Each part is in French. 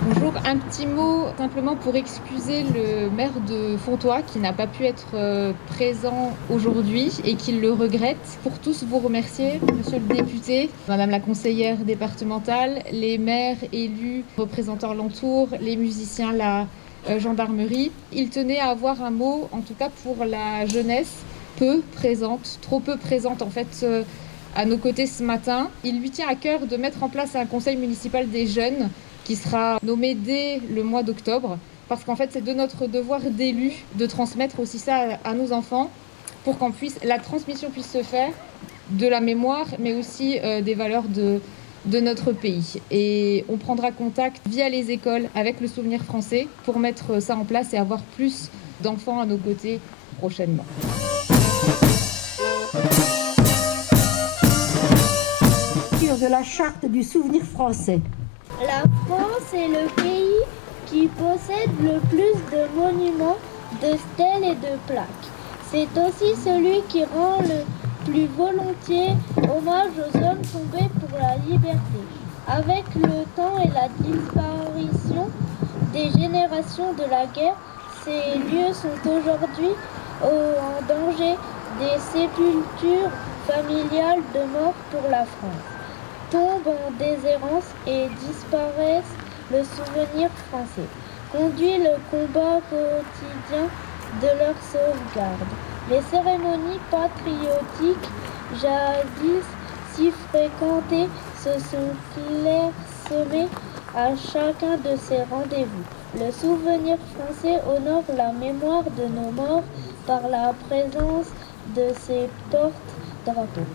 Bonjour, un petit mot simplement pour excuser le maire de Fontoy qui n'a pas pu être présent aujourd'hui et qui le regrette. Pour tous vous remercier, monsieur le député, madame la conseillère départementale, les maires élus représentant l'entour, les musiciens, la gendarmerie. Il tenait à avoir un mot, en tout cas pour la jeunesse, peu présente, trop peu présente en fait à nos côtés ce matin. Il lui tient à cœur de mettre en place un conseil municipal des jeunes qui sera nommé dès le mois d'octobre, parce qu'en fait c'est de notre devoir d'élus de transmettre aussi ça à nos enfants pour la transmission puisse se faire de la mémoire, mais aussi des valeurs de notre pays. Et on prendra contact via les écoles avec le Souvenir français pour mettre ça en place et avoir plus d'enfants à nos côtés prochainement. De la charte du Souvenir français. La France est le pays qui possède le plus de monuments, de stèles et de plaques. C'est aussi celui qui rend le plus volontiers hommage aux hommes tombés pour la liberté. Avec le temps et la disparition des générations de la guerre, ces lieux sont aujourd'hui en danger des sépultures familiales de mort pour la France. Tombent en déshérence et disparaissent le souvenir français. Conduit le combat quotidien de leur sauvegarde. Les cérémonies patriotiques, jadis si fréquentées, se sont clairsemées à chacun de ces rendez-vous. Le souvenir français honore la mémoire de nos morts par la présence de ses porte-drapeaux.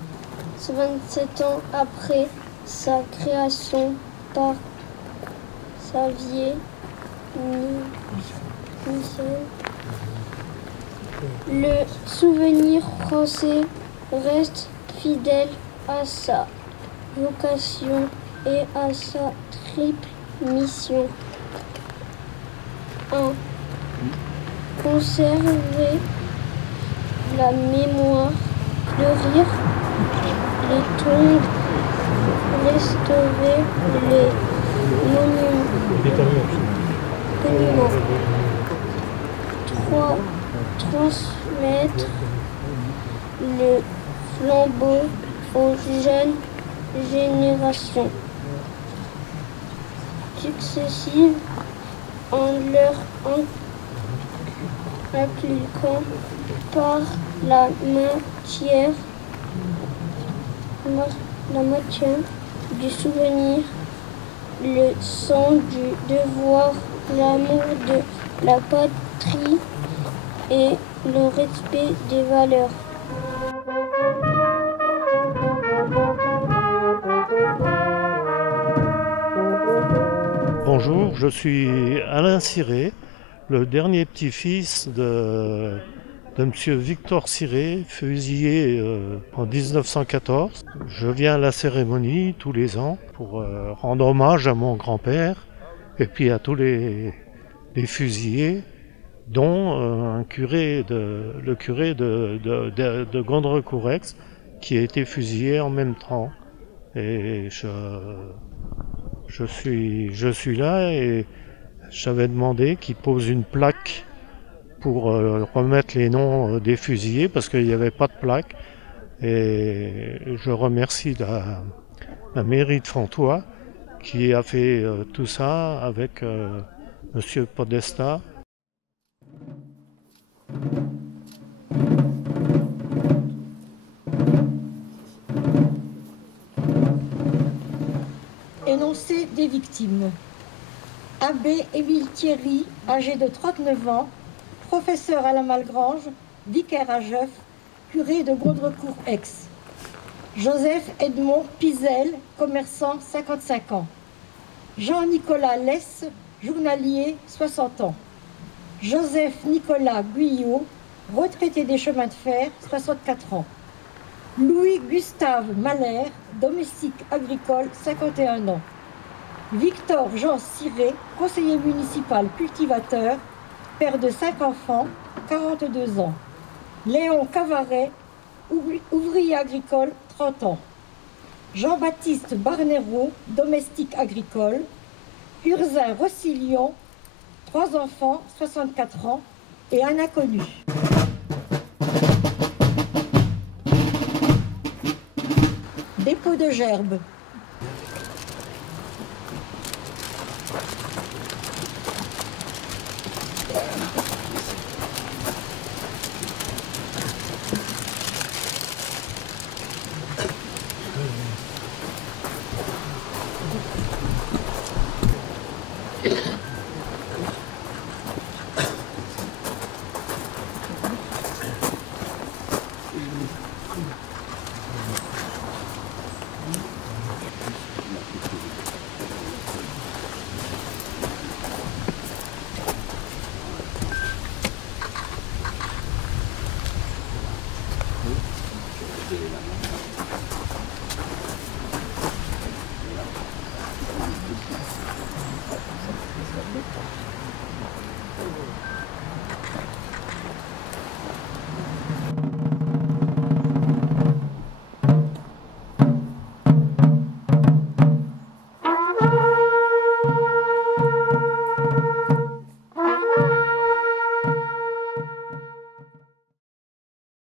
27 ans après sa création par Xavier Niel, le souvenir français reste fidèle à sa vocation et à sa triple mission. 1. Conserver la mémoire, fleurir les tombes, restaurer les monuments. 3. Transmettre le flambeau aux jeunes générations successives en leur inculquant par la matière du souvenir, le sens du devoir, l'amour de la patrie et le respect des valeurs. Bonjour, je suis Alain Ciré, le dernier petit-fils de M. Victor Ciré, fusillé en 1914. Je viens à la cérémonie tous les ans pour rendre hommage à mon grand-père et puis à tous les fusillés, dont le curé de Gondrecourt-Aix qui a été fusillé en même temps. Et je suis là et j'avais demandé qu'il pose une plaque pour remettre les noms des fusillés parce qu'il n'y avait pas de plaque. Et je remercie la mairie de Fontoy qui a fait tout ça avec Monsieur Podesta. Énoncé des victimes. Abbé Émile Thierry, âgé de 39 ans, professeur à la Malgrange, vicaire à Jeuf, curé de Gondrecourt-Aix. Joseph Edmond Pizel, commerçant, 55 ans. Jean-Nicolas Lesse, journalier, 60 ans. Joseph Nicolas Guyot, retraité des chemins de fer, 64 ans. Louis-Gustave Mahler, domestique agricole, 51 ans. Victor Jean Ciré, conseiller municipal cultivateur, père de 5 enfants, 42 ans. Léon Cavaret, ouvrier agricole, 30 ans. Jean-Baptiste Barnero, domestique agricole. Urzin Rossillon, 3 enfants, 64 ans et un inconnu. Dépôt de gerbes.